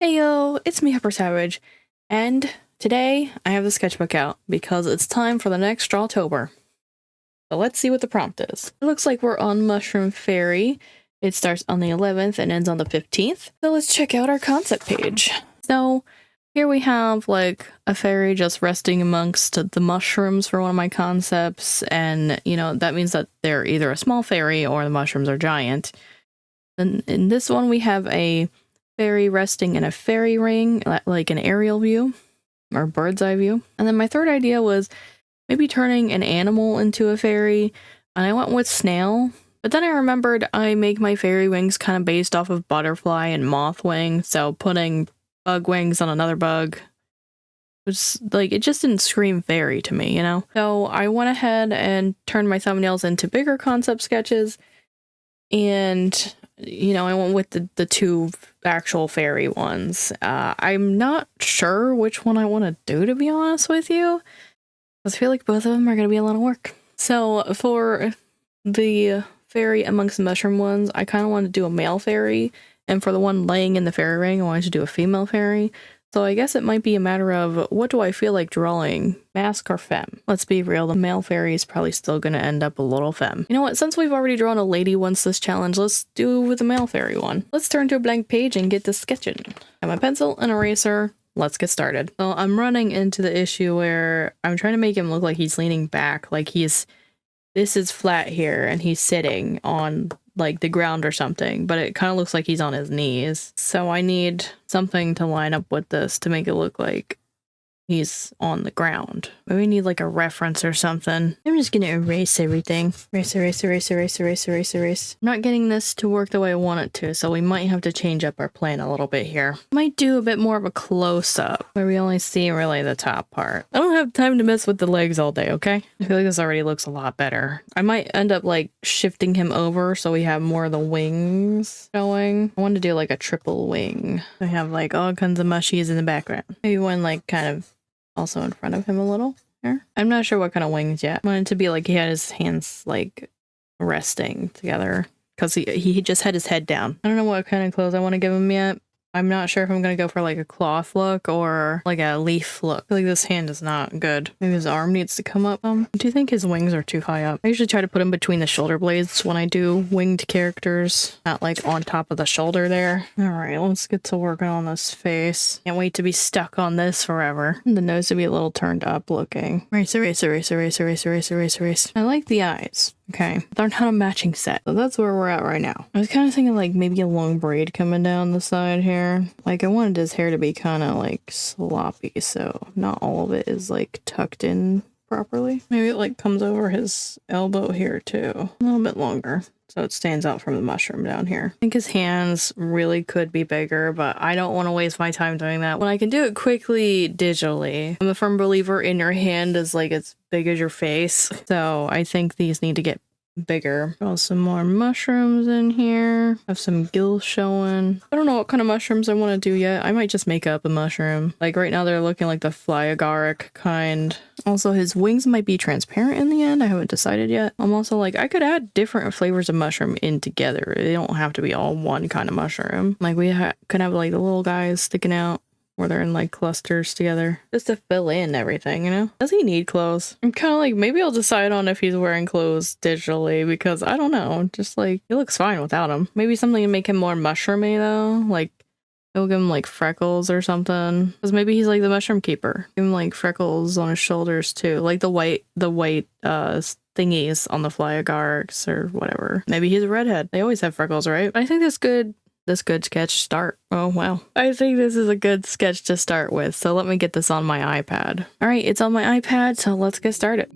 Heyo, it's me, Hyper Savage, and today I have the sketchbook out because it's time for the next Drawtober. So let's see what the prompt is. It looks like we're on Mushroom Fairy. It starts on the 11th and ends on the 15th. So let's check out our concept page. So here we have like a fairy just resting amongst the mushrooms for one of my concepts, and that means that they're either a small fairy or the mushrooms are giant. And in this one we have a fairy resting in a fairy ring, like an aerial view or bird's eye view. And then my third idea was maybe turning an animal into a fairy, and I went with snail. But then I remembered I make my fairy wings kind of based off of butterfly and moth wing, so putting bug wings on another bug was like, it just didn't scream fairy to me, So I went ahead and turned my thumbnails into bigger concept sketches, and I went with the two actual fairy ones. I'm not sure which one I want to do, to be honest with you, because I feel like both of them are going to be a lot of work. So for the fairy amongst the mushroom ones, I kind of want to do a male fairy, and for the one laying in the fairy ring, I wanted to do a female fairy. So I guess it might be a matter of what do I feel like drawing, mask or femme? Let's be real, the male fairy is probably still going to end up a little femme. You know what, since we've already drawn a lady once this challenge, let's do with the male fairy one. Let's turn to a blank page and get to sketching. I have my pencil and eraser. Let's get started. So I'm running into the issue where I'm trying to make him look like he's leaning back, like this is flat here and he's sitting on like the ground or something, but it kind of looks like he's on his knees. So I need something to line up with this to make it look like he's on the ground. Maybe we need like a reference or something. I'm just gonna erase everything. Erase, erase, erase, erase, erase, erase, erase. I'm not getting this to work the way I want it to, so we might have to change up our plan a little bit here. Might do a bit more of a close-up where we only see really the top part. I don't have time to mess with the legs all day, okay? I feel like this already looks a lot better. I might end up like shifting him over so we have more of the wings showing. I want to do like a triple wing. I have like all kinds of mushies in the background. Maybe one like kind of also in front of him a little here. I'm not sure what kind of wings yet. I want it to be like he had his hands like resting together because he just had his head down. I don't know what kind of clothes I want to give him yet. I'm not sure if I'm going to go for like a cloth look or like a leaf look. I feel like this hand is not good. Maybe his arm needs to come up. Do you think his wings are too high up? I usually try to put him between the shoulder blades when I do winged characters, not like on top of the shoulder there. All right, let's get to working on this face. Can't wait to be stuck on this forever. And the nose to be a little turned up looking. Erase, erase, erase, erase, erase, erase, erase, erase. I like the eyes. Okay, they're not a matching set, so that's where we're at right now. I was kind of thinking like maybe a long braid coming down the side here. Like I wanted his hair to be kind of like sloppy, so not all of it is like tucked in properly. Maybe it like comes over his elbow here too, a little bit longer, so it stands out from the mushroom down here. I think his hands really could be bigger, but I don't want to waste my time doing that when I can do it quickly digitally. I'm a firm believer in your hand is like as big as your face, so I think these need to get bigger. Draw some more mushrooms in here. Have some gills showing. I don't know what kind of mushrooms I want to do yet. I might just make up a mushroom. Like right now they're looking like the fly agaric kind. Also his wings might be transparent in the end. I haven't decided yet. I'm also like, I could add different flavors of mushroom in together. They don't have to be all one kind of mushroom. Like we could have like the little guys sticking out where they're in like clusters together, just to fill in everything, Does he need clothes? I'm kind of like, maybe I'll decide on if he's wearing clothes digitally, because I don't know, just like, he looks fine without him. Maybe something to make him more mushroomy though, like he'll give him like freckles or something, because maybe he's like the mushroom keeper. Give him like freckles on his shoulders too, like the white thingies on the fly agarics or whatever. Maybe he's a redhead. They always have freckles, right? I think this good sketch start. Oh, wow. I think this is a good sketch to start with. So let me get this on my iPad. All right, it's on my iPad, so let's get started.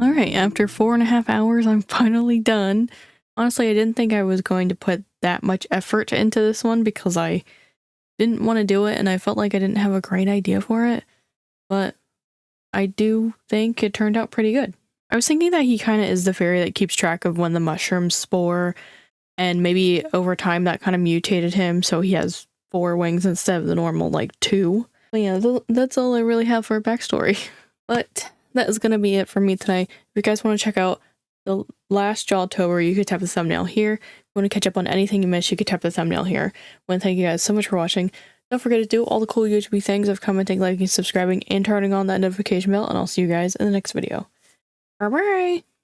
Alright, after 4.5 hours, I'm finally done. Honestly, I didn't think I was going to put that much effort into this one because I didn't want to do it and I felt like I didn't have a great idea for it. But I do think it turned out pretty good. I was thinking that he kind of is the fairy that keeps track of when the mushrooms spore, and maybe over time that kind of mutated him so he has 4 wings instead of the normal, like, 2. But yeah, that's all I really have for a backstory. But that is going to be it for me tonight. If you guys want to check out the last Drawtober, you could tap the thumbnail here. If you want to catch up on anything you missed, you could tap the thumbnail here. I want to thank you guys so much for watching. Don't forget to do all the cool YouTube things of commenting, liking, subscribing, and turning on that notification bell, and I'll see you guys in the next video. Bye-bye!